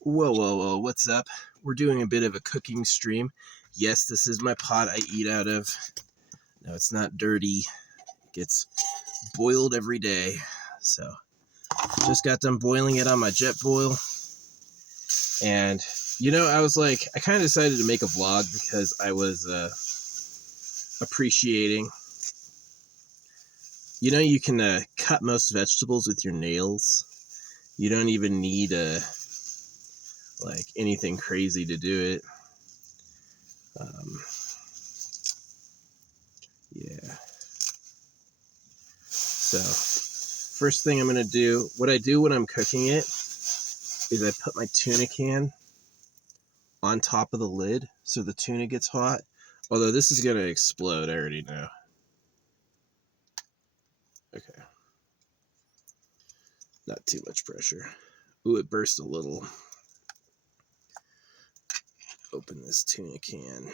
Whoa, whoa, whoa, what's up? We're doing a bit of a cooking stream. Yes, this is my pot I eat out of. No, it's not dirty. It gets boiled every day. So, just got done boiling it on my Jetboil. And, I was like, I kind of decided to make a vlog because I was appreciating. You can cut most vegetables with your nails. You don't even need anything crazy to do it. Yeah. So, first thing I'm going to do, what I do when I'm cooking it, is I put my tuna can on top of the lid so the tuna gets hot. Although this is going to explode, I already know. Okay. Not too much pressure. Ooh, it burst a little. Open this tuna can.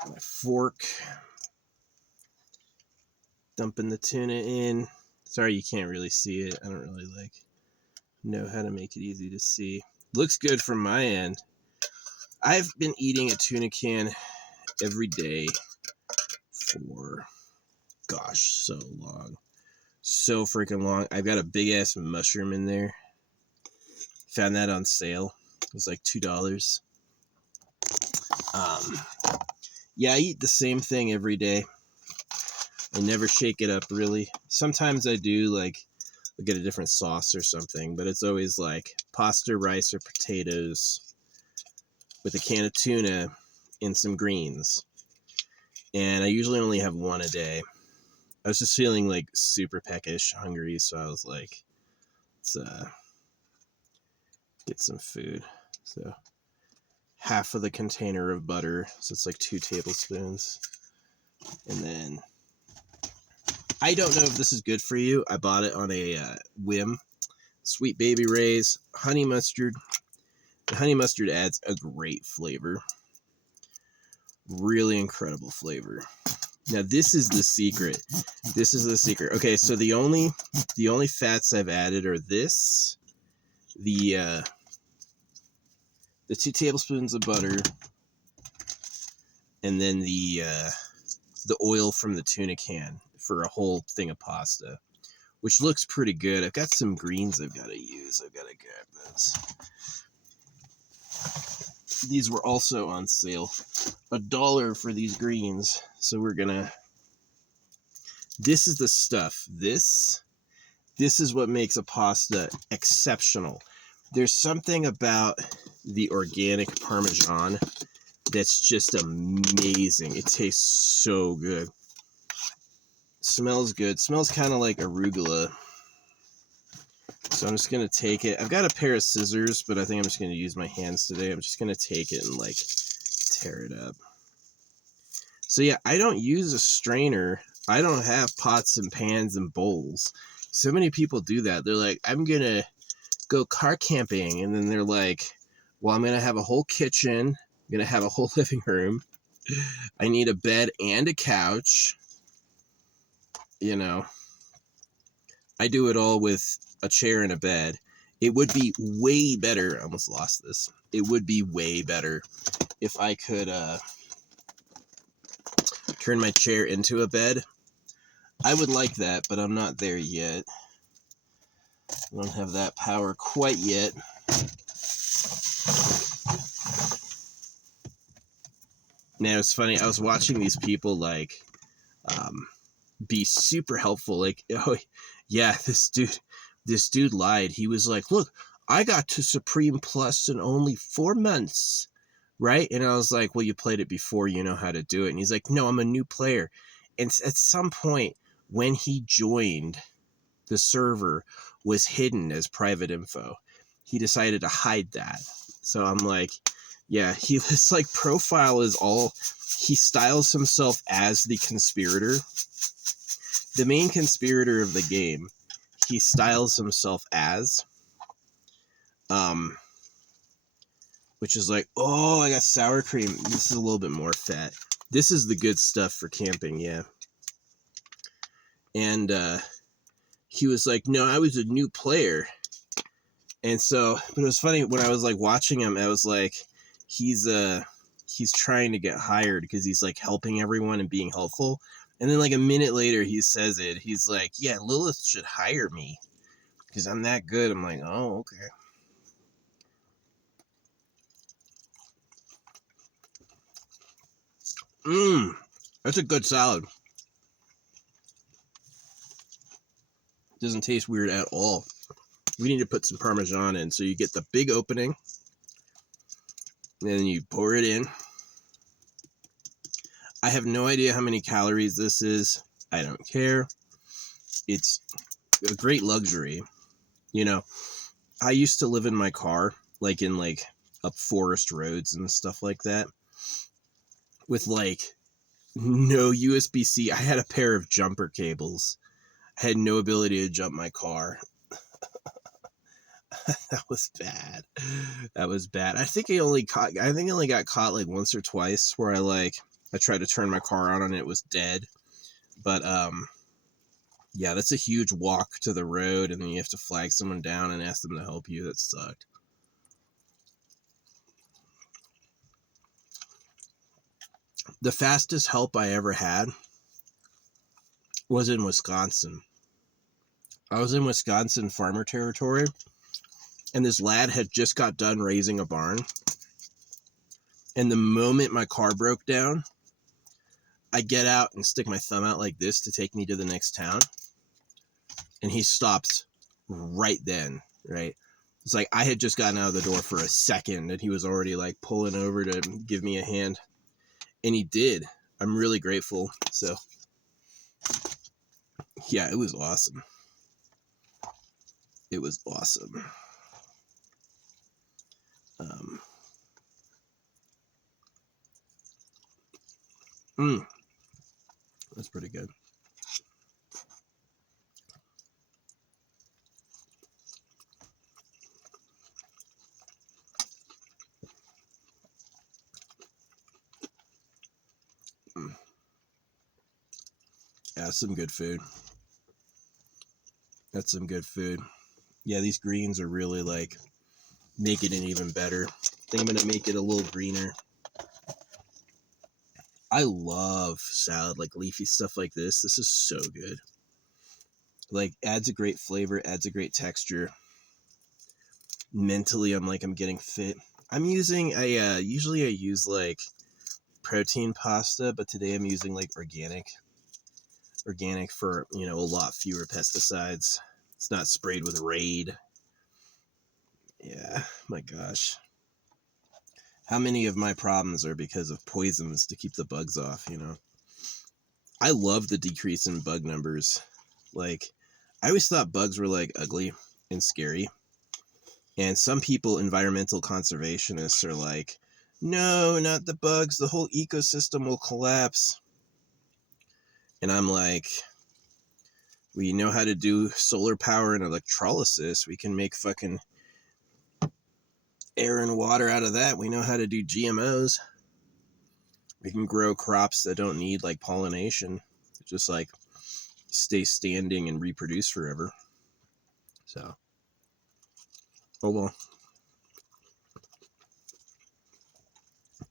Get my fork. Dumping the tuna in. Sorry you can't really see it. I don't really know how to make it easy to see. Looks good from my end. I've been eating a tuna can every day for, gosh, so long. So freaking long. I've got a big ass mushroom in there. Found that on sale. It was like $2. Yeah, I eat the same thing every day. I never shake it up, really. Sometimes I do, I'll get a different sauce or something, but it's always like pasta, rice, or potatoes with a can of tuna and some greens. And I usually only have one a day. I was just feeling super peckish, hungry, so I was like, let's get some food. So half of the container of butter, so it's 2 tablespoons. And then I don't know if this is good for you. I bought it on a whim. Sweet Baby Ray's honey mustard. The honey mustard adds a great flavor. Really incredible flavor. Now this is the secret. This is the secret. Okay, so the only fats I've added are this, the 2 tablespoons of butter, and then the oil from the tuna can for a whole thing of pasta, which looks pretty good. I've got some greens I've got to use. I've got to grab those. These were also on sale. $1 for these greens. So we're gonna, this is the stuff. This is what makes a pasta exceptional. There's something about the organic Parmesan that's just amazing. It tastes so good. Smells good. Smells kind of like arugula. So I'm just going to take it. I've got a pair of scissors, but I think I'm just going to use my hands today. I'm just going to take it and tear it up. So yeah, I don't use a strainer. I don't have pots and pans and bowls. So many people do that. They're like, I'm going to go car camping. And then they're like, well, I'm going to have a whole kitchen. I'm going to have a whole living room. I need a bed and a couch. I do it all with a chair and a bed. It would be way better. I almost lost this. It would be way better if I could turn my chair into a bed. I would like that, but I'm not there yet. I don't have that power quite yet. Now, it's funny. I was watching these people be super helpful. Oh yeah, this dude lied. He was like, look, I got to Supreme Plus in only 4 months, right? And I was like, well, you played it before, you know how to do it. And he's like, no, I'm a new player. And at some point when he joined, the server was hidden as private info. He decided to hide that. So I'm like, yeah, his profile is all, he styles himself as the conspirator. The main conspirator of the game, he styles himself as, which is oh, I got sour cream. This is a little bit more fat. This is the good stuff for camping, yeah. And he was like, no, I was a new player. And so, but it was funny when I was like watching him, I was like, he's trying to get hired because he's like helping everyone and being helpful. And then like a minute later, he says it. He's like, yeah, Lilith should hire me because I'm that good. I'm like, oh, okay. That's a good salad. Doesn't taste weird at all. We need to put some Parmesan in. So you get the big opening, and then you pour it in. I have no idea how many calories this is. I don't care. It's a great luxury. You know, I used to live in my car, like in like up forest roads and stuff like that, with like no USB-C. I had a pair of jumper cables. I had no ability to jump my car. That was bad. That was bad. I think I only got caught like once or twice where I tried to turn my car on and it was dead. But yeah, that's a huge walk to the road and then you have to flag someone down and ask them to help you. That sucked. The fastest help I ever had was in Wisconsin. I was in Wisconsin farmer territory, and this lad had just got done raising a barn. And the moment my car broke down, I get out and stick my thumb out like this to take me to the next town. And he stopped right then, right? It's like I had just gotten out of the door for a second and he was already like pulling over to give me a hand. And he did. I'm really grateful. So, yeah, it was awesome. It was awesome. That's pretty good. Yeah, that's some good food. That's some good food. Yeah, these greens are really like making it even better. I think I'm gonna make it a little greener. I love salad, like leafy stuff like this. This is so good. Like adds a great flavor, adds a great texture. Mentally, I'm like I'm getting fit. I'm using usually I use like protein pasta, but today I'm using like organic for, you know, a lot fewer pesticides. It's not sprayed with Raid. Yeah, my gosh. How many of my problems are because of poisons to keep the bugs off, you know? I love the decrease in bug numbers. Like, I always thought bugs were like ugly and scary. And some people, environmental conservationists, are like, no, not the bugs. The whole ecosystem will collapse. And I'm like, we know how to do solar power and electrolysis. We can make fucking air and water out of that. We know how to do GMOs. We can grow crops that don't need like pollination. Just like stay standing and reproduce forever. So, oh well.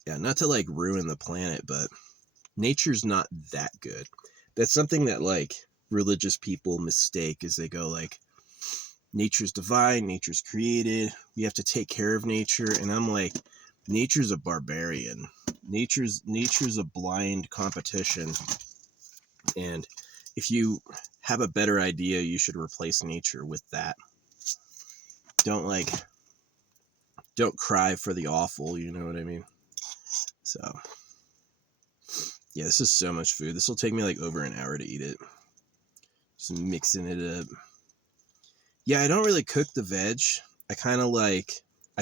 Yeah, not to like ruin the planet, but nature's not that good. That's something that like religious people mistake is they go like, nature's divine, nature's created, we have to take care of nature. And I'm like, nature's a barbarian. Nature's a blind competition. And if you have a better idea, you should replace nature with that. Don't cry for the awful, you know what I mean? So, yeah, this is so much food. This will take me like over an hour to eat it. Just mixing it up. Yeah, I don't really cook the veg. I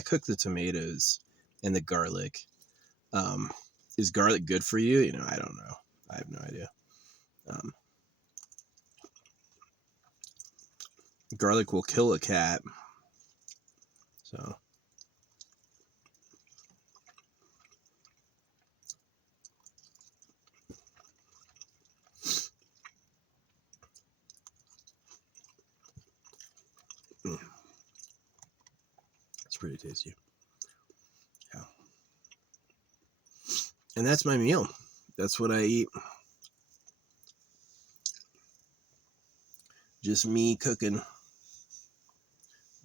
cook the tomatoes and the garlic. Is garlic good for you? You know, I don't know. I have no idea. Garlic will kill a cat. So, pretty tasty. Yeah. And that's my meal. That's what I eat. Just me cooking.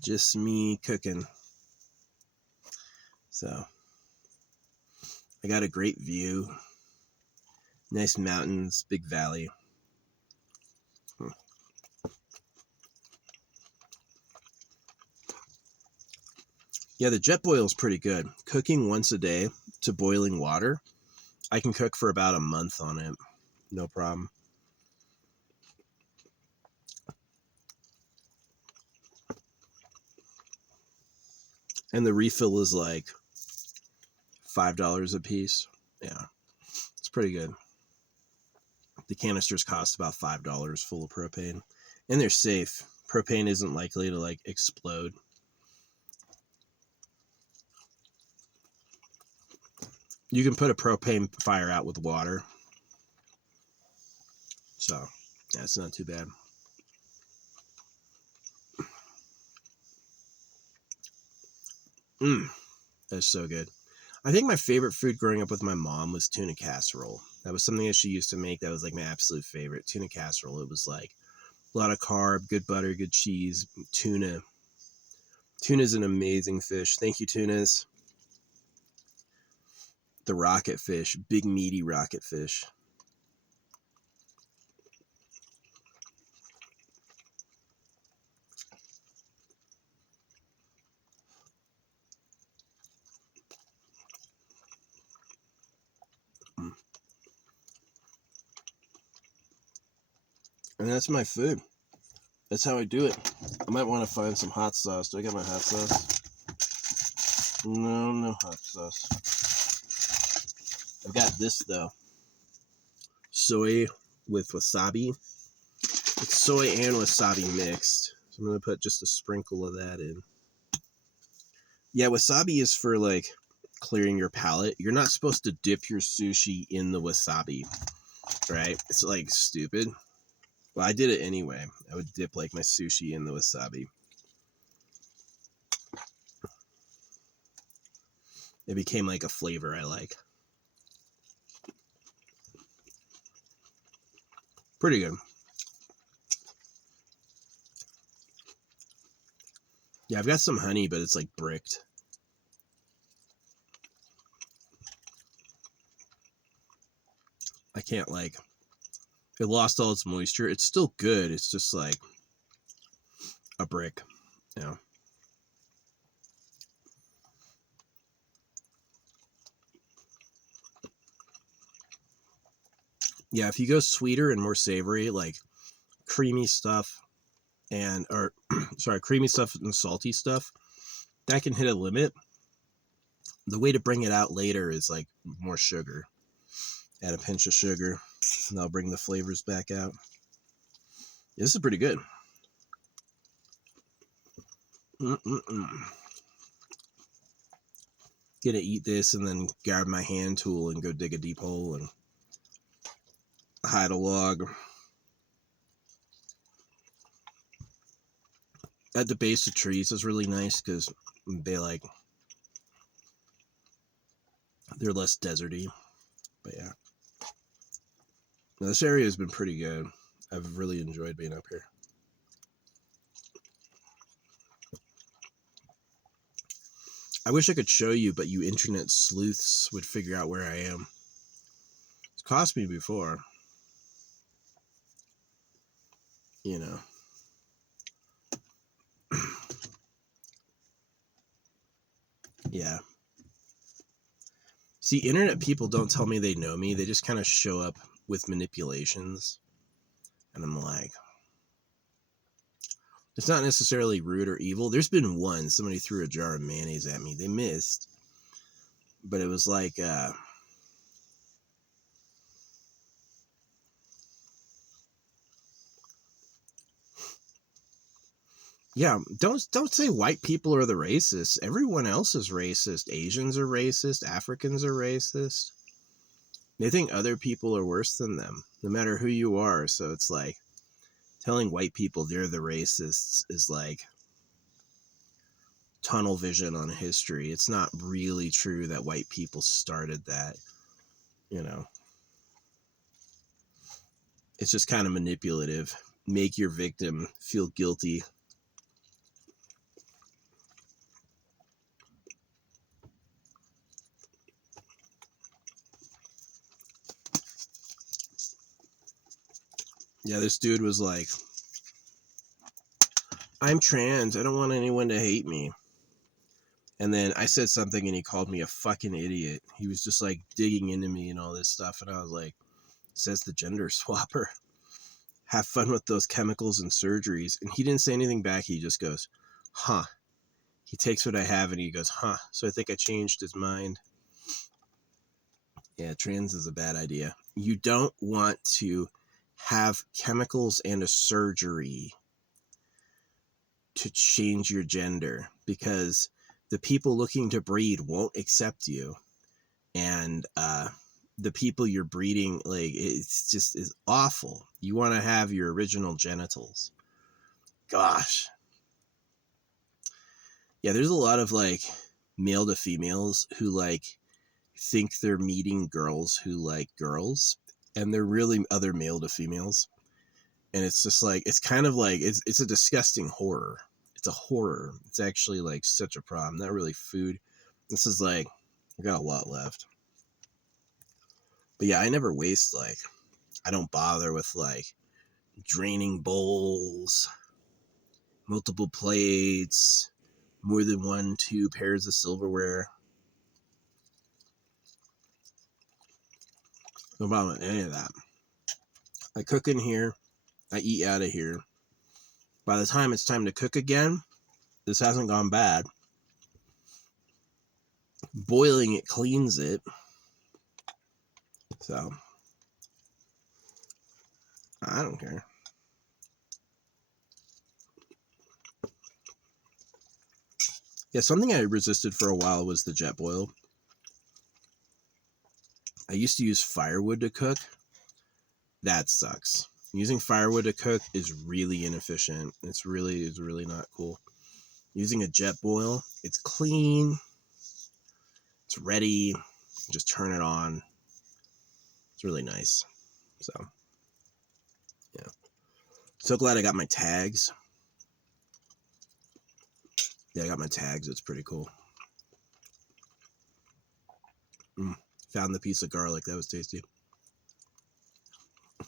Just me cooking. So, I got a great view. Nice mountains, big valley. Yeah, the Jetboil is pretty good. Cooking once a day to boiling water, I can cook for about a month on it. No problem. And the refill is like $5 a piece. Yeah, it's pretty good. The canisters cost about $5 full of propane. And they're safe. Propane isn't likely to like explode. You can put a propane fire out with water. So, yeah, it's not too bad. That's so good. I think my favorite food growing up with my mom was tuna casserole. That was something that she used to make that was like my absolute favorite. Tuna casserole. It was like a lot of carb, good butter, good cheese, tuna. Tuna's an amazing fish. Thank you, tunas. The rocket fish, big meaty rocket fish. And that's my food. That's how I do it. I might want to find some hot sauce. Do I got my hot sauce? No hot sauce. I've got this though. Soy with wasabi. It's soy and wasabi mixed. So I'm going to put just a sprinkle of that in. Yeah, wasabi is for like clearing your palate. You're not supposed to dip your sushi in the wasabi, right? It's like stupid. Well, I did it anyway. I would dip like my sushi in the wasabi. It became like a flavor I like. Pretty good. Yeah, I've got some honey, but it's like bricked. I can't like, it lost all its moisture. It's still good. It's just like a brick, you know. Yeah, if you go sweeter and more savory, like creamy stuff and, or sorry, creamy stuff and salty stuff, that can hit a limit. The way to bring it out later is like more sugar. Add a pinch of sugar, and that'll bring the flavors back out. This is pretty good. Gonna eat this and then grab my hand tool and go dig a deep hole and hide a log. At the base of trees is really nice because they like, they're less deserty. But yeah, now, this area has been pretty good. I've really enjoyed being up here. I wish I could show you, but you internet sleuths would figure out where I am. It's cost me before. You know. Yeah. See, internet people don't tell me they know me. They just kind of show up with manipulations. And I'm like, it's not necessarily rude or evil. There's been one, somebody threw a jar of mayonnaise at me. They missed. But it was like, yeah, don't say white people are the racists. Everyone else is racist. Asians are racist. Africans are racist. They think other people are worse than them, no matter who you are. So it's like telling white people they're the racists is like tunnel vision on history. It's not really true that white people started that, you know. It's just kind of manipulative. Make your victim feel guilty. Yeah, this dude was like, I'm trans. I don't want anyone to hate me. And then I said something and he called me a fucking idiot. He was just like digging into me and all this stuff. And I was like, says the gender swapper. Have fun with those chemicals and surgeries. And he didn't say anything back. He just goes, huh. He takes what I have and he goes, huh. So I think I changed his mind. Yeah, trans is a bad idea. You don't want to have chemicals and a surgery to change your gender, because the people looking to breed won't accept you. And the people you're breeding, like, it's just is awful. You want to have your original genitals. Gosh. Yeah, there's a lot of like male to females who like think they're meeting girls who like girls, and they're really other male to females. And it's just like, it's kind of like, it's a disgusting horror. It's a horror. It's actually like such a problem. Not really food. This is like, I got a lot left. But yeah, I never waste, like, I don't bother with like draining bowls, multiple plates, more than 1-2 pairs of silverware. No problem with any of that. I cook in here. I eat out of here. By the time it's time to cook again, this hasn't gone bad. Boiling it cleans it. So, I don't care. Yeah, something I resisted for a while was the Jetboil. I used to use firewood to cook. That sucks. Using firewood to cook is really inefficient. It's really not cool. Using a Jetboil, it's clean. It's ready. Just turn it on. It's really nice. So, yeah. So glad I got my tags. Yeah, I got my tags. It's pretty cool. Found the piece of garlic. That was tasty.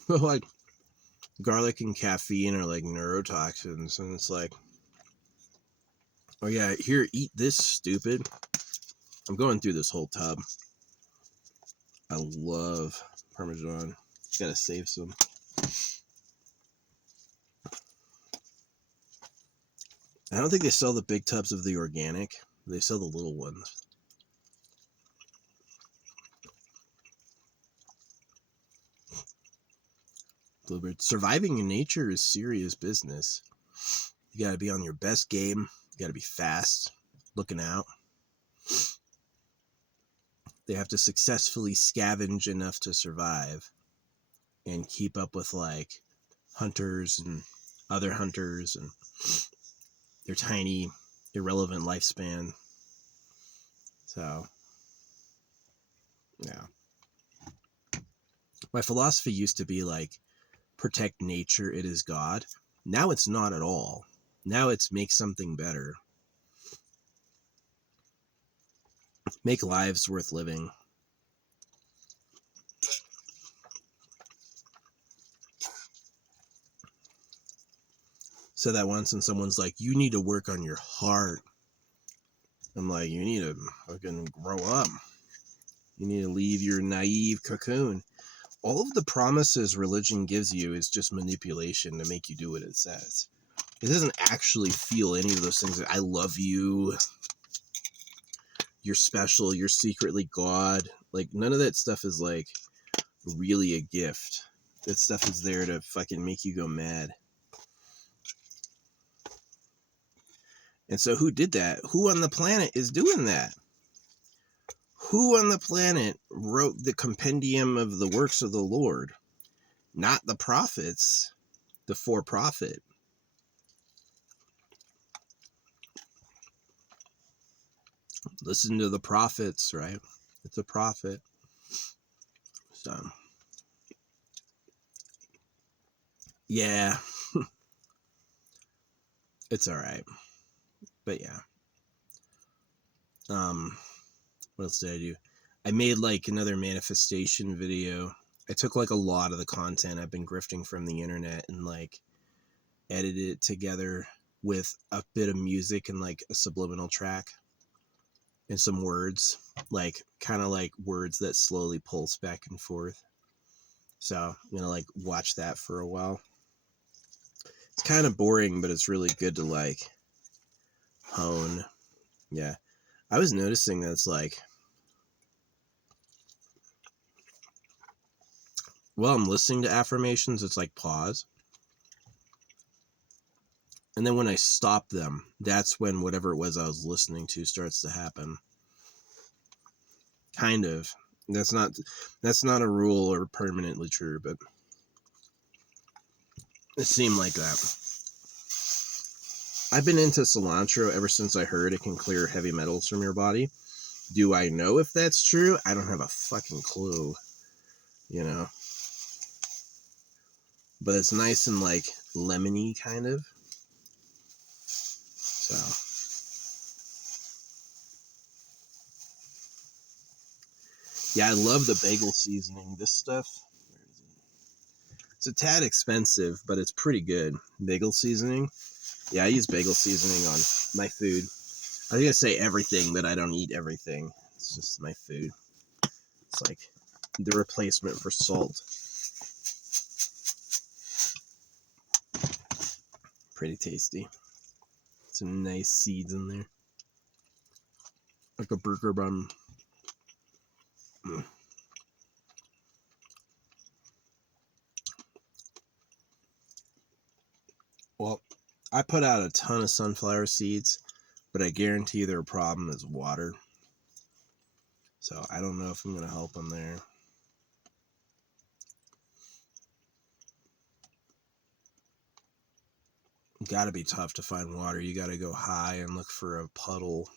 Like, garlic and caffeine are like neurotoxins, and it's like, oh yeah, here, eat this, stupid. I'm going through this whole tub. I love Parmesan. Gotta save some. I don't think they sell the big tubs of the organic. They sell the little ones. Bluebird. Surviving in nature is serious business. You gotta be on your best game. You gotta be fast, looking out. They have to successfully scavenge enough to survive and keep up with like hunters and other hunters and their tiny, irrelevant lifespan. So, yeah. My philosophy used to be like, protect nature, it is God. Now it's not at all. Now it's make something better. Make lives worth living. Said that once and someone's like, you need to work on your heart. I'm like, you need to fucking grow up. You need to leave your naive cocoon. All of the promises religion gives you is just manipulation to make you do what it says. It doesn't actually feel any of those things. Like, I love you. You're special. You're secretly God. Like, none of that stuff is like really a gift. That stuff is there to fucking make you go mad. And so who did that? Who on the planet is doing that? Who on the planet wrote the compendium of the works of the Lord? Not the prophets, the for-profit. listen to the prophets, right? It's a prophet. So, yeah, it's all right. But yeah. What else did I do? I made like another manifestation video. I took like a lot of the content I've been grifting from the internet and like edited it together with a bit of music and like a subliminal track and some words, like kind of like words that slowly pulse back and forth. So I'm gonna like watch that for a while. It's kind of boring, but it's really good to like hone. Yeah. I was noticing that it's like, while I'm listening to affirmations, it's like pause. And then when I stop them, that's when whatever it was I was listening to starts to happen. Kind of. That's not a rule or permanently true, but it seemed like that. I've been into cilantro ever since I heard it can clear heavy metals from your body. Do I know if that's true? I don't have a fucking clue, you know. But it's nice and like lemony kind of. So yeah, I love the bagel seasoning. This stuff, it's a tad expensive, but it's pretty good. Bagel seasoning. Yeah, I use bagel seasoning on my food. I was gonna say everything, but I don't eat everything. It's just my food. It's like the replacement for salt. Pretty tasty. Some nice seeds in there. Like a burger bun. Mm. Well, I put out a ton of sunflower seeds, but I guarantee their problem is water. So I don't know if I'm going to help them there. Got to be tough to find water. You got to go high and look for a puddle.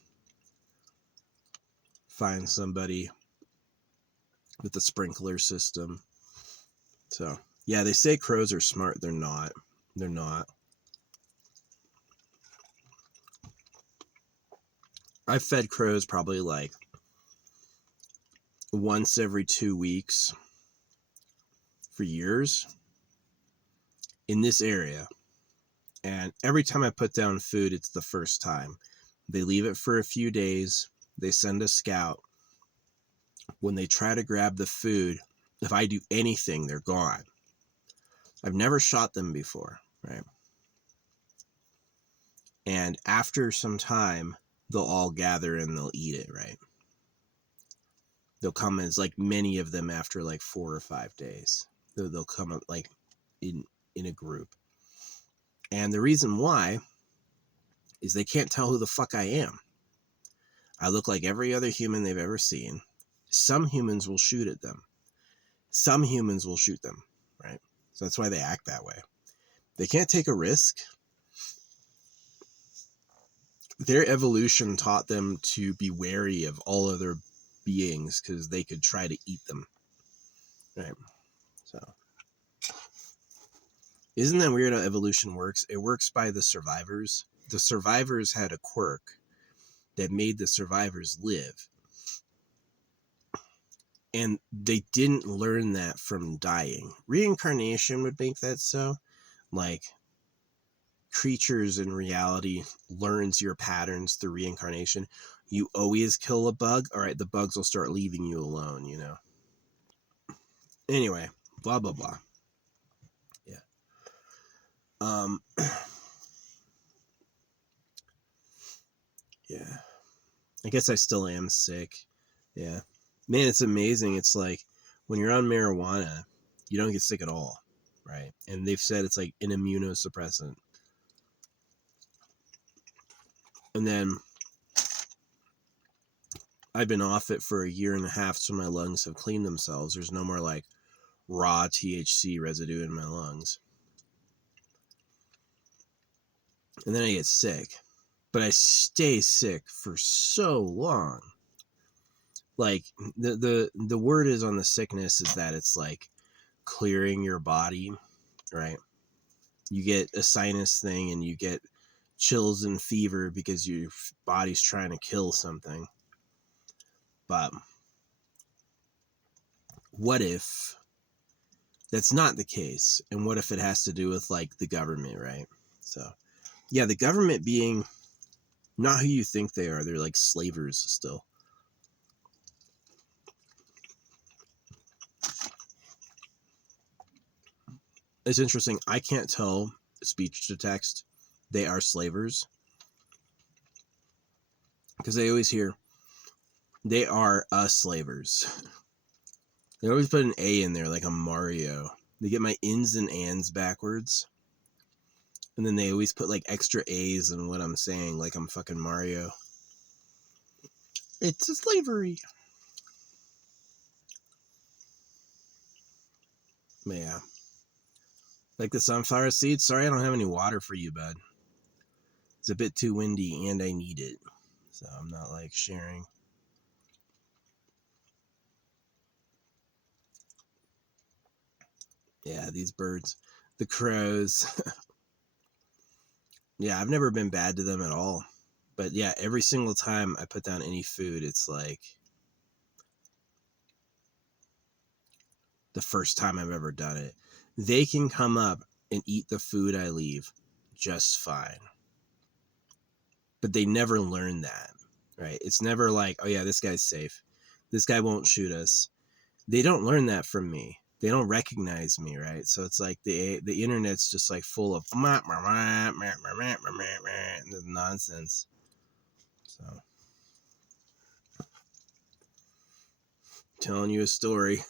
Find somebody with a sprinkler system. So, yeah, they say crows are smart. They're not. They're not. I've fed crows probably like once every 2 weeks for years in this area. And every time I put down food, it's the first time. They leave it for a few days. They send a scout. When they try to grab the food, if I do anything, they're gone. I've never shot them before, right? And after some time, they'll all gather and they'll eat it, right? They'll come as like many of them after like 4 or 5 days. They'll come up like in a group. And the reason why is they can't tell who the fuck I am. I look like every other human they've ever seen. Some humans will shoot at them. Some humans will shoot them, right? So that's why they act that way. They can't take a risk. Their evolution taught them to be wary of all other beings because they could try to eat them, right? So isn't that weird how evolution works? It works by the survivors. The survivors had a quirk that made the survivors live. And they didn't learn that from dying. Reincarnation would make that so. Like, creatures in reality learns your patterns through reincarnation. You always kill a bug, all right, the bugs will start leaving you alone, you know. Anyway, blah blah blah. Yeah. Yeah. I guess I still am sick. Yeah. Man, it's amazing. It's like when you're on marijuana, you don't get sick at all, right? And they've said it's like an immunosuppressant. And then I've been off it for 1.5 years, so my lungs have cleaned themselves. There's no more like raw THC residue in my lungs. And then I get sick. but I stay sick for so long. Like the word is on the sickness is that it's like clearing your body, right? You get a sinus thing and you get chills and fever because your body's trying to kill something. But what if that's not the case? And what if it has to do with like the government, right? So yeah, the government being not who you think they are. They're like slavers still. It's interesting. I can't tell speech to text. They are slavers. Because they always hear, they are slavers. They always put an A in there like a Mario. They get my ins and ands backwards. And then they always put like extra A's in what I'm saying, like I'm fucking Mario. It's a slavery. But yeah. Like the sunflower seeds. Sorry, I don't have any water for you, bud. It's a bit too windy and I need it. So I'm not like sharing. Yeah, these birds. The crows. Yeah, I've never been bad to them at all. But yeah, every single time I put down any food, it's like the first time I've ever done it. They can come up and eat the food I leave just fine. But they never learn that, right? It's never like, oh yeah, this guy's safe. This guy won't shoot us. They don't learn that from me. They don't recognize me, right? So it's like the internet's just like full of nonsense. So telling you a story.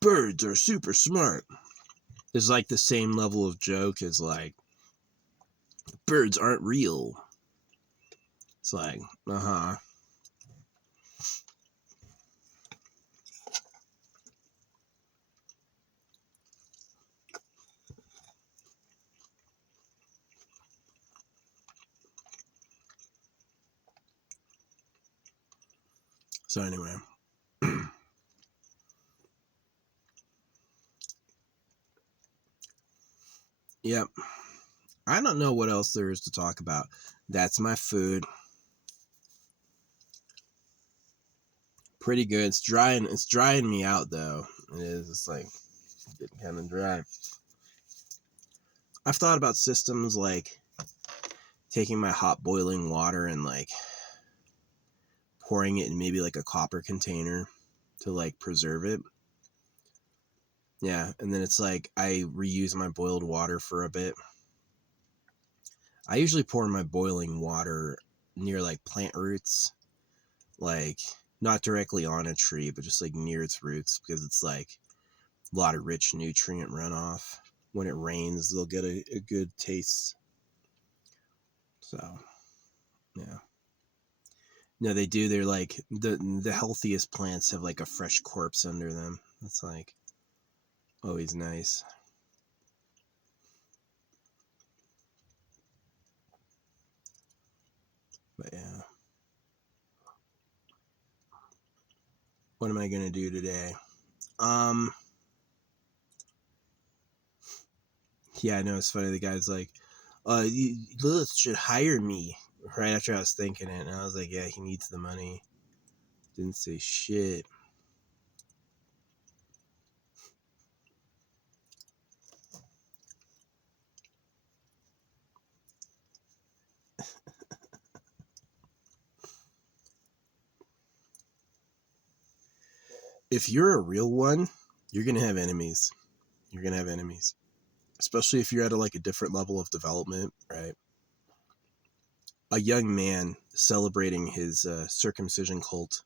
Birds are super smart. It's like the same level of joke as like birds aren't real. It's like, uh-huh. So anyway. Yep. I don't know what else there is to talk about. That's my food. Pretty good. It's drying me out though. It is. It's like getting kind of dry. I've thought about systems like taking my hot boiling water and like pouring it in maybe like a copper container to like preserve it. Yeah, and then it's like I reuse my boiled water for a bit. I usually pour my boiling water near like plant roots, like not directly on a tree, but just like near its roots because it's like a lot of rich nutrient runoff. When it rains, they'll get a good taste. So, yeah. No, they do. They're like the healthiest plants have like a fresh corpse under them. That's like always nice. But yeah. What am I gonna do today? Yeah, I know it's funny. The guy's like, Lilith should hire me right after I was thinking it. And I was like, yeah, he needs the money. Didn't say shit. If you're a real one, you're going to have enemies. You're going to have enemies. Especially if you're at like a different level of development, right? A young man celebrating his circumcision cult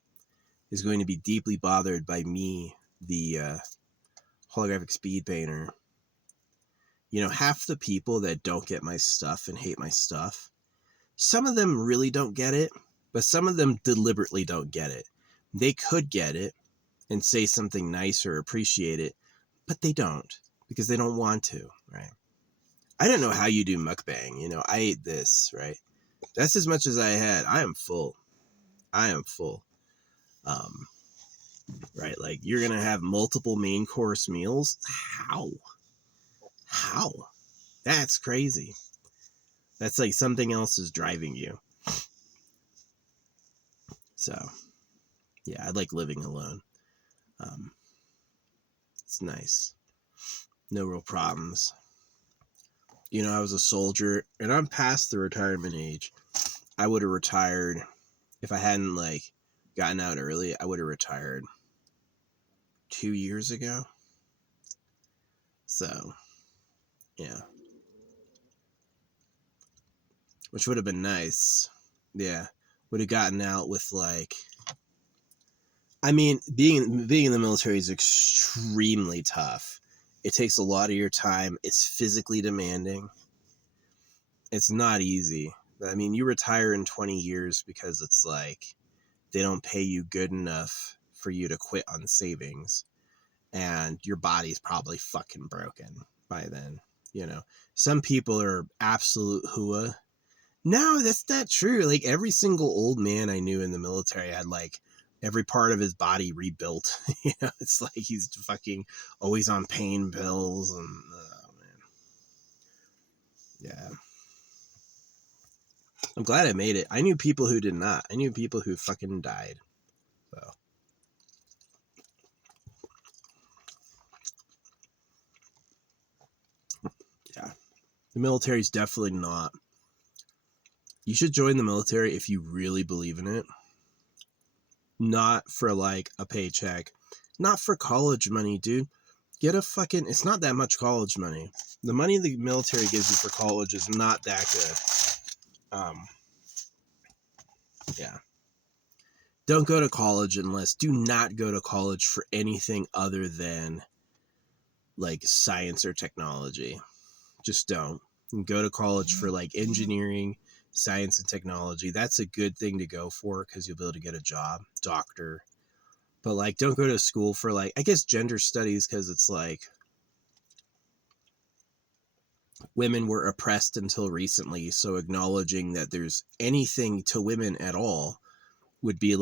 is going to be deeply bothered by me, the holographic speed painter. You know, half the people that don't get my stuff and hate my stuff, some of them really don't get it, but some of them deliberately don't get it. They could get it and say something nice or appreciate it, but they don't because they don't want to, right? I don't know how you do mukbang. I ate this, right? That's as much as I had. I am full. Um, right? Like, you're going to have multiple main course meals. How? That's crazy. That's like something else is driving you. So, yeah, I like living alone. It's nice. No real problems. I was a soldier, and I'm past the retirement age. I would have retired if I hadn't gotten out early. I would have retired 2 years ago. So, yeah, which would have been nice. Yeah, would have gotten out with being in the military is extremely tough. It takes a lot of your time. It's physically demanding. It's not easy. You retire in 20 years because it's they don't pay you good enough for you to quit on savings, and your body's probably fucking broken by then. Some people are absolute hua. No, that's not true. Every single old man I knew in the military had every part of his body rebuilt. It's he's fucking always on pain pills and man. Yeah. I'm glad I made it. I knew people who did not. I knew people who fucking died. So. Yeah. The military's definitely not. You should join the military if you really believe in it. Not for a paycheck. Not for college money, dude. Get a fucking... It's not that much college money. The money the military gives you for college is not that good. Yeah. Don't go to college unless... Do not go to college for anything other than science or technology. Just don't. Go to college for engineering, science, and technology. That's a good thing to go for because you'll be able to get a job, doctor. But don't go to school for I guess gender studies, because it's women were oppressed until recently. So acknowledging that there's anything to women at all would be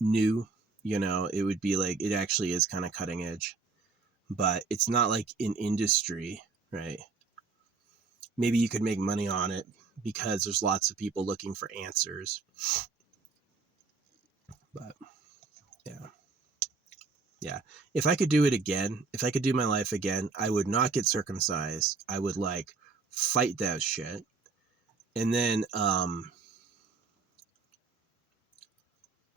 new. It would be it actually is kind of cutting edge, but it's not an industry, right? Maybe you could make money on it because there's lots of people looking for answers. But yeah. If I could do it again, if I could do my life again, I would not get circumcised. I would fight that shit. And then I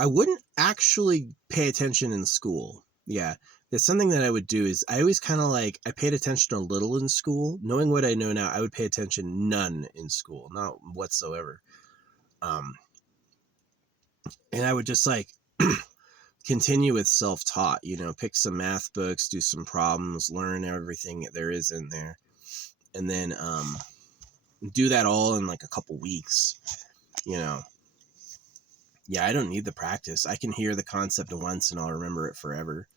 wouldn't actually pay attention in school. Yeah. There's something that I would do is I always kind of I paid attention a little in school. Knowing what I know now, I would pay attention none in school, not whatsoever. And I would just continue with self-taught, pick some math books, do some problems, learn everything there is in there. And then do that all in a couple weeks, Yeah, I don't need the practice. I can hear the concept once and I'll remember it forever.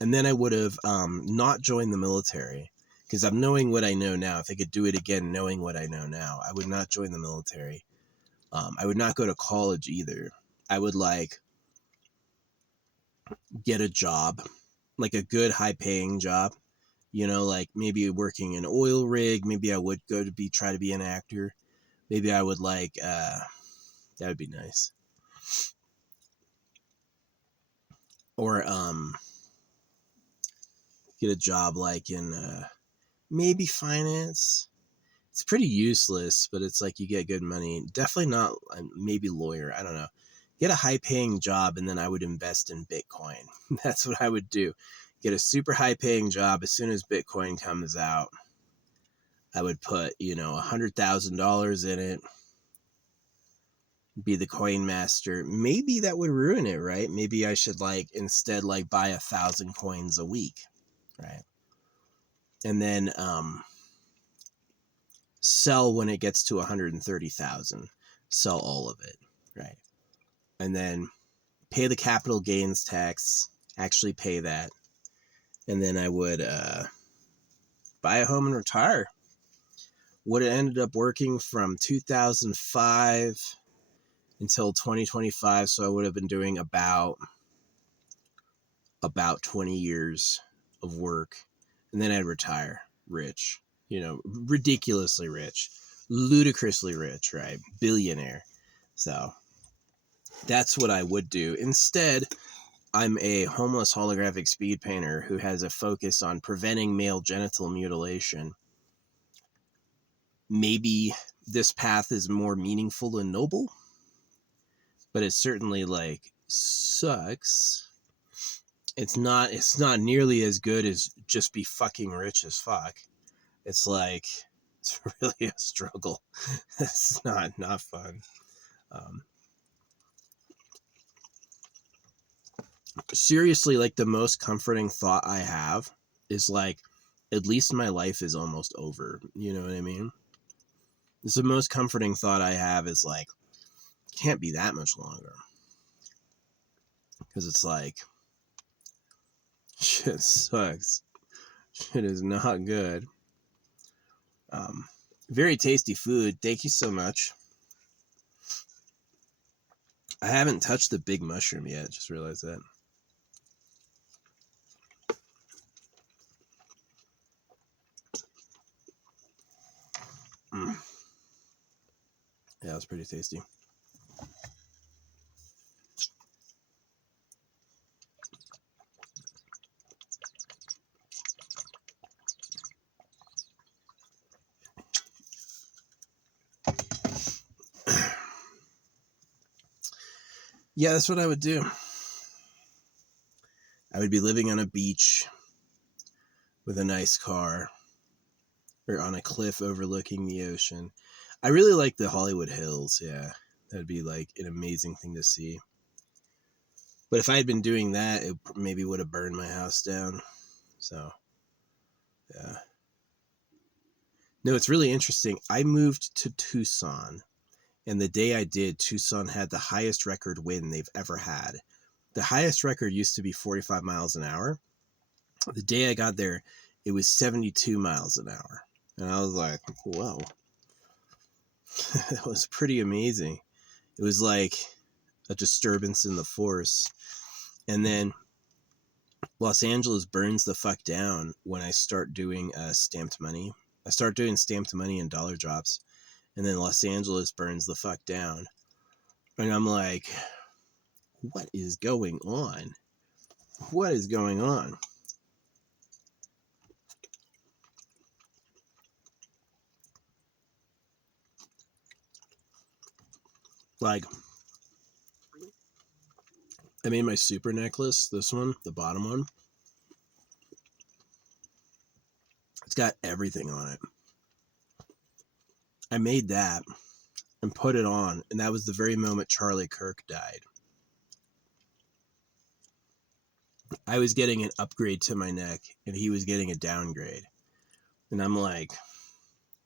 And then I would have not joined the military, because I'm knowing what I know now. If I could do it again, knowing what I know now, I would not join the military. I would not go to college either. I would get a job, a good high paying job, maybe working an oil rig. Maybe I would go to try to be an actor. Maybe I would that would be nice. Or get a job in maybe finance. It's pretty useless, but it's you get good money. Definitely not, maybe lawyer. I don't know. Get a high paying job, and then I would invest in Bitcoin. That's what I would do. Get a super high paying job. As soon as Bitcoin comes out, I would put, $100,000 in it. Be the coin master. Maybe that would ruin it, right? Maybe I should instead buy 1,000 coins a week, right? And then sell when it gets to 130,000. Sell all of it, right? And then pay the capital gains tax actually pay that. And then I would buy a home and retire. Would have ended up working from 2005 until 2025. So I would have been doing about 20 years of work. And then I'd retire rich, ridiculously rich, ludicrously rich, right? Billionaire. So that's what I would do. Instead, I'm a homeless holographic speed painter who has a focus on preventing male genital mutilation. Maybe this path is more meaningful and noble, but it certainly sucks. It's not nearly as good as just be fucking rich as fuck. It's really a struggle. It's not fun. Seriously, the most comforting thought I have is at least my life is almost over. You know what I mean? It's the most comforting thought I have is can't be that much longer. Because it's shit sucks. Shit is not good. Very tasty food. Thank you so much. I haven't touched the big mushroom yet. Just realized that. Yeah, it's pretty tasty. Yeah, that's what I would do. I would be living on a beach with a nice car or on a cliff overlooking the ocean. I really like the Hollywood Hills. Yeah, that'd be an amazing thing to see. But if I had been doing that, it maybe would have burned my house down. So, yeah. No, it's really interesting. I moved to Tucson, and the day I did, Tucson had the highest record wind they've ever had. The highest record used to be 45 miles an hour. The day I got there, it was 72 miles an hour. And I was like, whoa. That was pretty amazing. It was like a disturbance in the force. And then Los Angeles burns the fuck down when I start doing stamped money. I start doing stamped money and dollar drops. And then Los Angeles burns the fuck down. And I'm like, what is going on? What is going on? I made my super necklace, this one, the bottom one. It's got everything on it. I made that and put it on, and that was the very moment Charlie Kirk died. I was getting an upgrade to my neck, and he was getting a downgrade. And I'm like,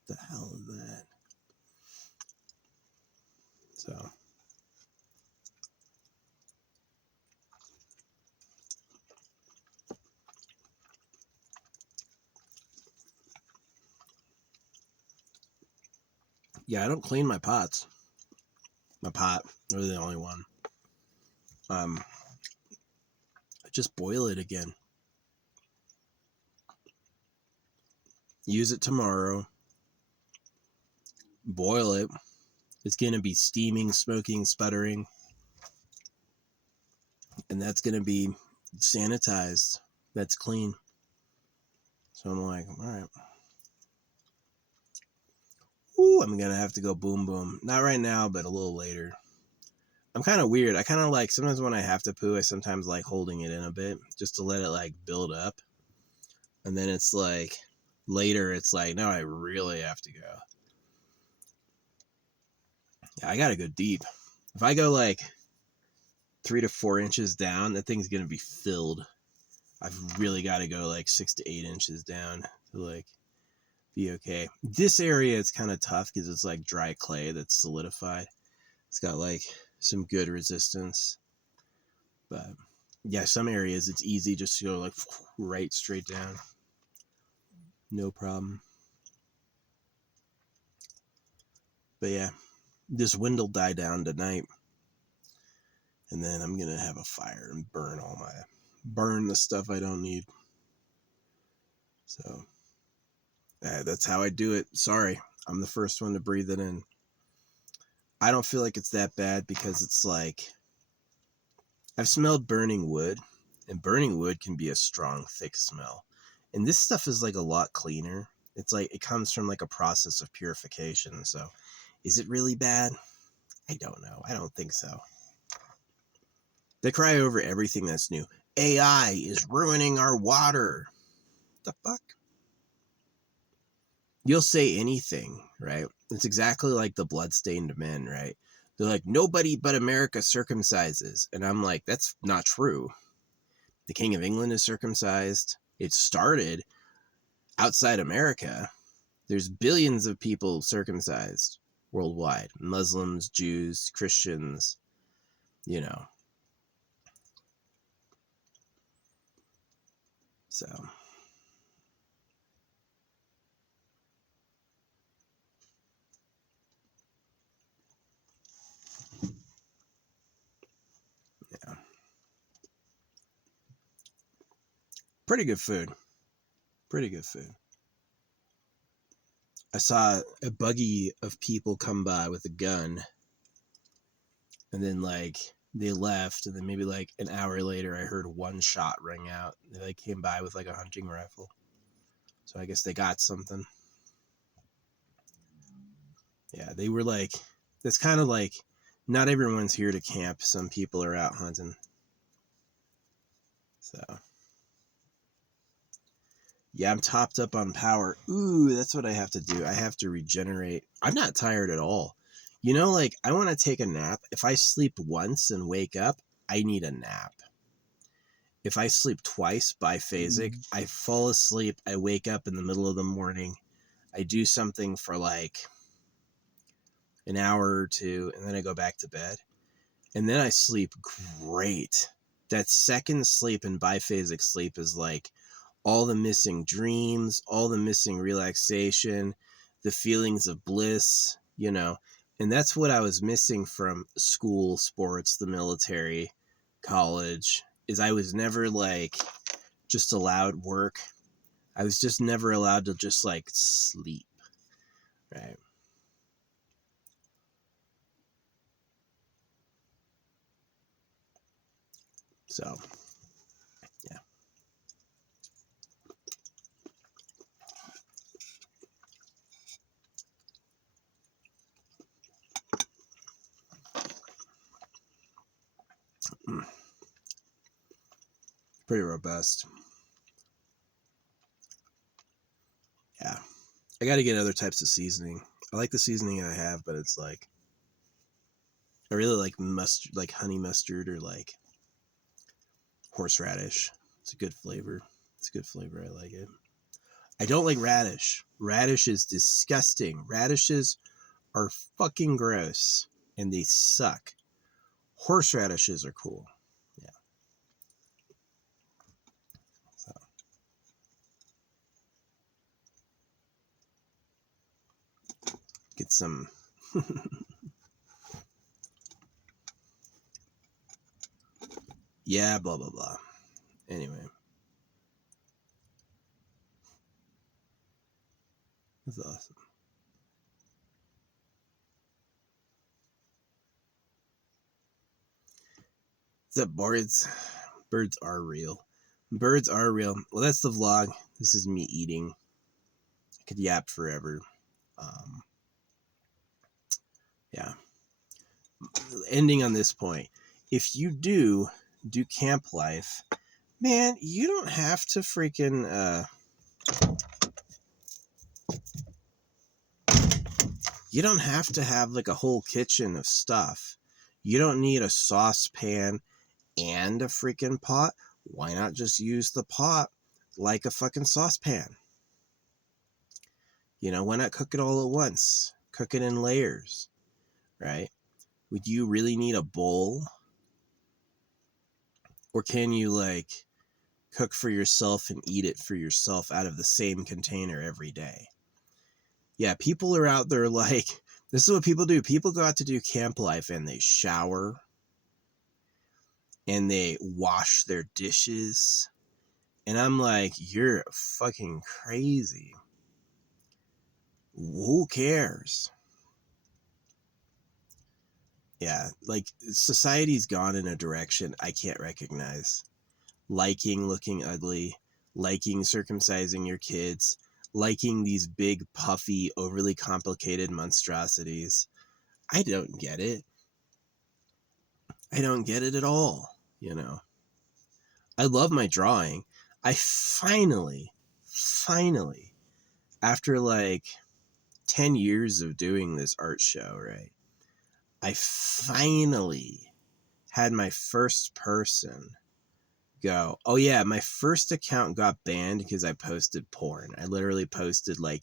the hell is that? So. Yeah, I don't clean my pots. My pot, they're the only one. I just boil it again. Use it tomorrow. Boil it. It's going to be steaming, smoking, sputtering. And that's going to be sanitized. That's clean. So I'm like, all right. Ooh, I'm going to have to go boom, boom. Not right now, but a little later. I'm kind of weird. I kind of sometimes when I have to poo, I sometimes like holding it in a bit just to let it build up. And then it's later, it's no, I really have to go. Yeah, I got to go deep. If I go 3 to 4 inches down, that thing's going to be filled. I've really got to go 6 to 8 inches down to be okay. This area is kind of tough because it's dry clay that's solidified. It's got some good resistance, but Yeah, some areas it's easy just to go like right straight down. No problem. But yeah, this wind will die down tonight. And then I'm going to have a fire and burn the stuff I don't need. So that's how I do it. Sorry, I'm the first one to breathe it in. I don't feel like it's that bad because it's like, I've smelled burning wood, and burning wood can be a strong, thick smell. And this stuff is like a lot cleaner. It's like it comes from like a process of purification. So is it really bad? I don't know. I don't think so. They cry over everything that's new. AI is ruining our water. What the fuck? You'll say anything, right? It's exactly like the bloodstained men, right? They're like, nobody but America circumcises. And I'm like, that's not true. The King of England is circumcised. It started outside America. There's billions of people circumcised worldwide. Muslims, Jews, Christians, you know. So yeah. Pretty good food. Pretty good food. I saw a buggy of people come by with a gun, and then like they left, and then maybe like an hour later I heard one shot ring out. They came by with like a hunting rifle. So I guess they got something. Yeah, they were like, it's kind of like not everyone's here to camp. Some people are out hunting. So yeah, I'm topped up on power. Ooh, that's what I have to do. I have to regenerate. I'm not tired at all. You know, like I want to take a nap. If I sleep once and wake up, I need a nap. If I sleep twice biphasic, I fall asleep, I wake up in the middle of the morning, I do something for like an hour or two, and then I go back to bed. And then I sleep great. That second sleep in biphasic sleep is like all the missing dreams, all the missing relaxation, the feelings of bliss, you know. And that's what I was missing from school, sports, the military, college, is I was never like just allowed work. I was just never allowed to just like sleep, right? So, yeah. Pretty robust. Yeah. I got to get other types of seasoning. I like the seasoning I have, but it's like I really like mustard, like honey mustard or like horseradish. It's a good flavor. It's a good flavor. I like it. I don't like radish. Radish is disgusting. Radishes are fucking gross and they suck. Horseradishes are cool. Yeah. So get some. Yeah, blah blah blah. Anyway, that's awesome. What's up, birds? Birds are real. Birds are real. Well, that's the vlog. This is me eating. I could yap forever. Um, yeah. Ending on this point. If you do camp life, man, you don't have to freaking you don't have to have like a whole kitchen of stuff. You don't need a saucepan and a freaking pot. Why not just use the pot like a fucking saucepan? You know, why not cook it all at once? Cook it in layers, right? Would you really need a bowl? Or can you like cook for yourself and eat it for yourself out of the same container every day? Yeah, people are out there like, this is what people do. People go out to do camp life and they shower and they wash their dishes. And I'm like, you're fucking crazy. Who cares? Yeah, like society's gone in a direction I can't recognize. Liking looking ugly, liking circumcising your kids, liking these big, puffy, overly complicated monstrosities. I don't get it. I don't get it at all, you know. I love my drawing. I finally, after like 10 years of doing this art show, right? I finally had my first person go, oh yeah, my first account got banned because I posted porn. I literally posted like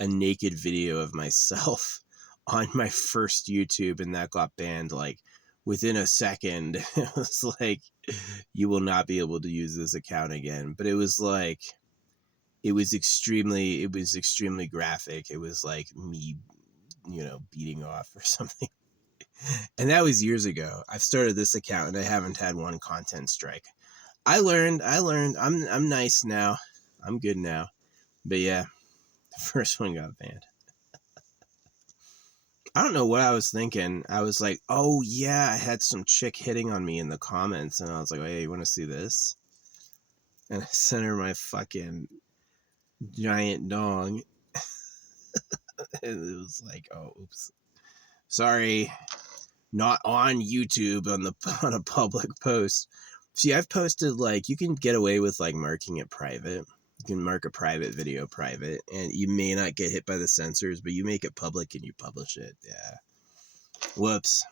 a naked video of myself on my first YouTube, and that got banned like within a second. It was like, you will not be able to use this account again. But it was like, it was extremely graphic. It was like me, you know, beating off or something. And that was years ago. I've started this account and I haven't had one content strike. I learned. I'm nice now. I'm good now. But yeah, the first one got banned. I don't know what I was thinking. I was like, oh yeah, I had some chick hitting on me in the comments, and I was like, hey, you want to see this? And I sent her my fucking giant dong. And it was like, oh, oops. Sorry, not on YouTube on a public post. See, I've posted like, you can get away with like marking it private. You can mark a private video private, and you may not get hit by the censors, but you make it public and you publish it. Yeah. Whoops.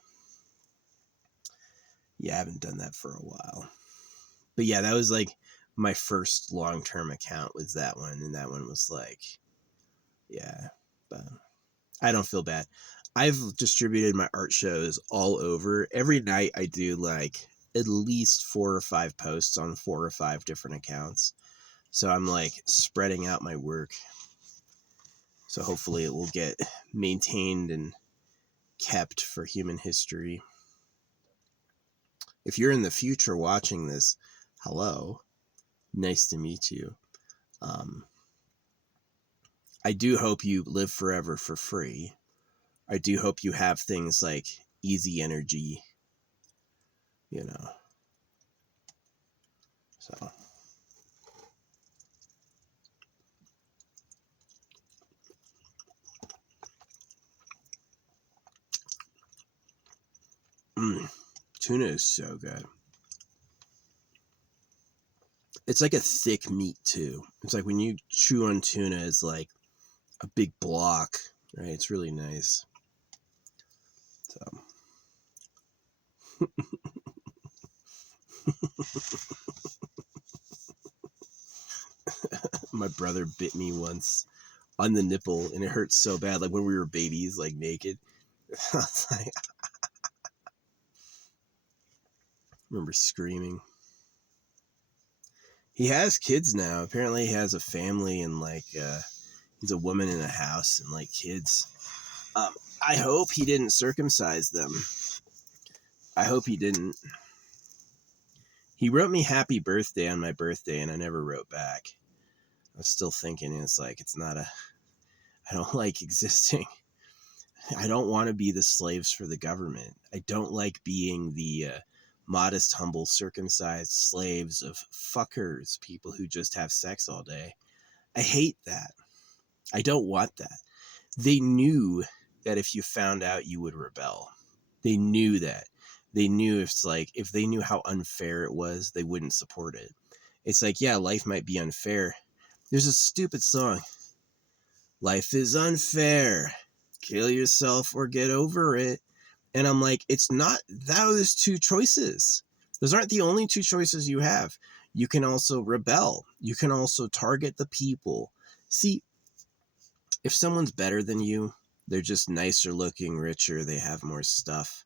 Yeah, I haven't done that for a while. But yeah, that was like my first long-term account was that one, and that one was like, yeah, but I don't feel bad. I've distributed my art shows all over. Every night I do like at least 4 or 5 posts on 4 or 5 different accounts. So I'm like spreading out my work. So hopefully it will get maintained and kept for human history. If you're in the future watching this, hello. Nice to meet you. I do hope you live forever for free. I do hope you have things like easy energy, you know. So. Tuna is so good. It's like a thick meat too. It's like when you chew on tuna, it's like a big block, right? It's really nice. So. My brother bit me once on the nipple, and it hurt so bad, like when we were babies, like naked. I was like, I remember screaming. He has kids now. Apparently he has a family, and like he's a woman in a house and like kids. I hope he didn't circumcise them. I hope he didn't. He wrote me happy birthday on my birthday, and I never wrote back. I was still thinking, it's like, it's not I don't like existing. I don't want to be the slaves for the government. I don't like being the modest, humble, circumcised slaves of fuckers, people who just have sex all day. I hate that. I don't want that. They knew that if you found out, you would rebel. They knew that. They knew if they knew how unfair it was, they wouldn't support it. It's like, yeah, life might be unfair. There's a stupid song. Life is unfair. Kill yourself or get over it. And I'm like, it's not those two choices. Those aren't the only two choices you have. You can also rebel. You can also target the people. See, if someone's better than you, they're just nicer looking, richer, they have more stuff,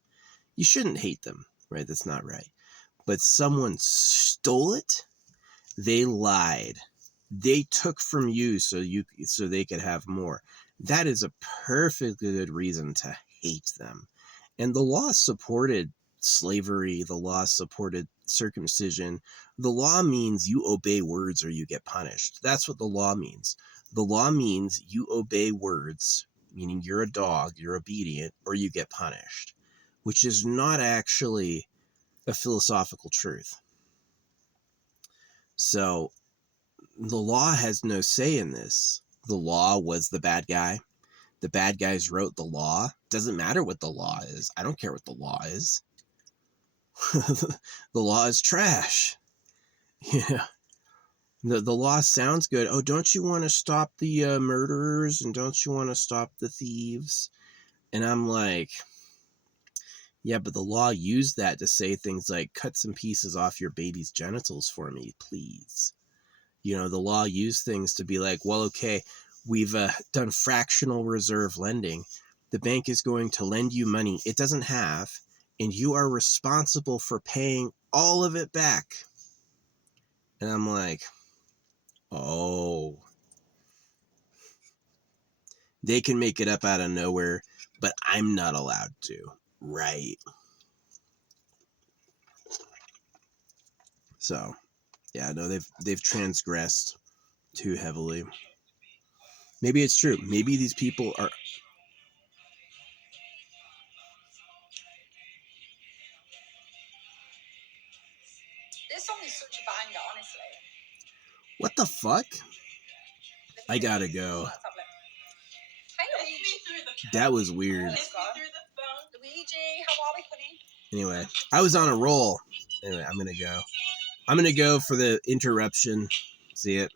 you shouldn't hate them, right? That's not right. but someone stole it. They lied. They took from you so they could have more. That is a perfectly good reason to hate them. And the law supported slavery. The law supported circumcision. The law means you obey words or you get punished. That's what the law means. The law means you obey words, meaning you're a dog, you're obedient, or you get punished, which is not actually a philosophical truth. So the law has no say in this. The law was the bad guy. The bad guys wrote the law. Doesn't matter what the law is. I don't care what the law is. The law is trash. Yeah. The law sounds good. Oh, don't you want to stop the murderers? And don't you want to stop the thieves? And I'm like, yeah, but the law used that to say things like, cut some pieces off your baby's genitals for me, please. You know, the law used things to be like, well, okay, we've done fractional reserve lending. The bank is going to lend you money it doesn't have, and you are responsible for paying all of it back. And I'm like, oh, they can make it up out of nowhere, but I'm not allowed to, right? So, yeah, no, they've transgressed too heavily. Maybe it's true. Maybe these people are. This song is such a banger, honestly. What the fuck? I gotta go. That was weird. Luigi, how are we, honey? Anyway, I was on a roll. Anyway, I'm gonna go for the interruption. See it.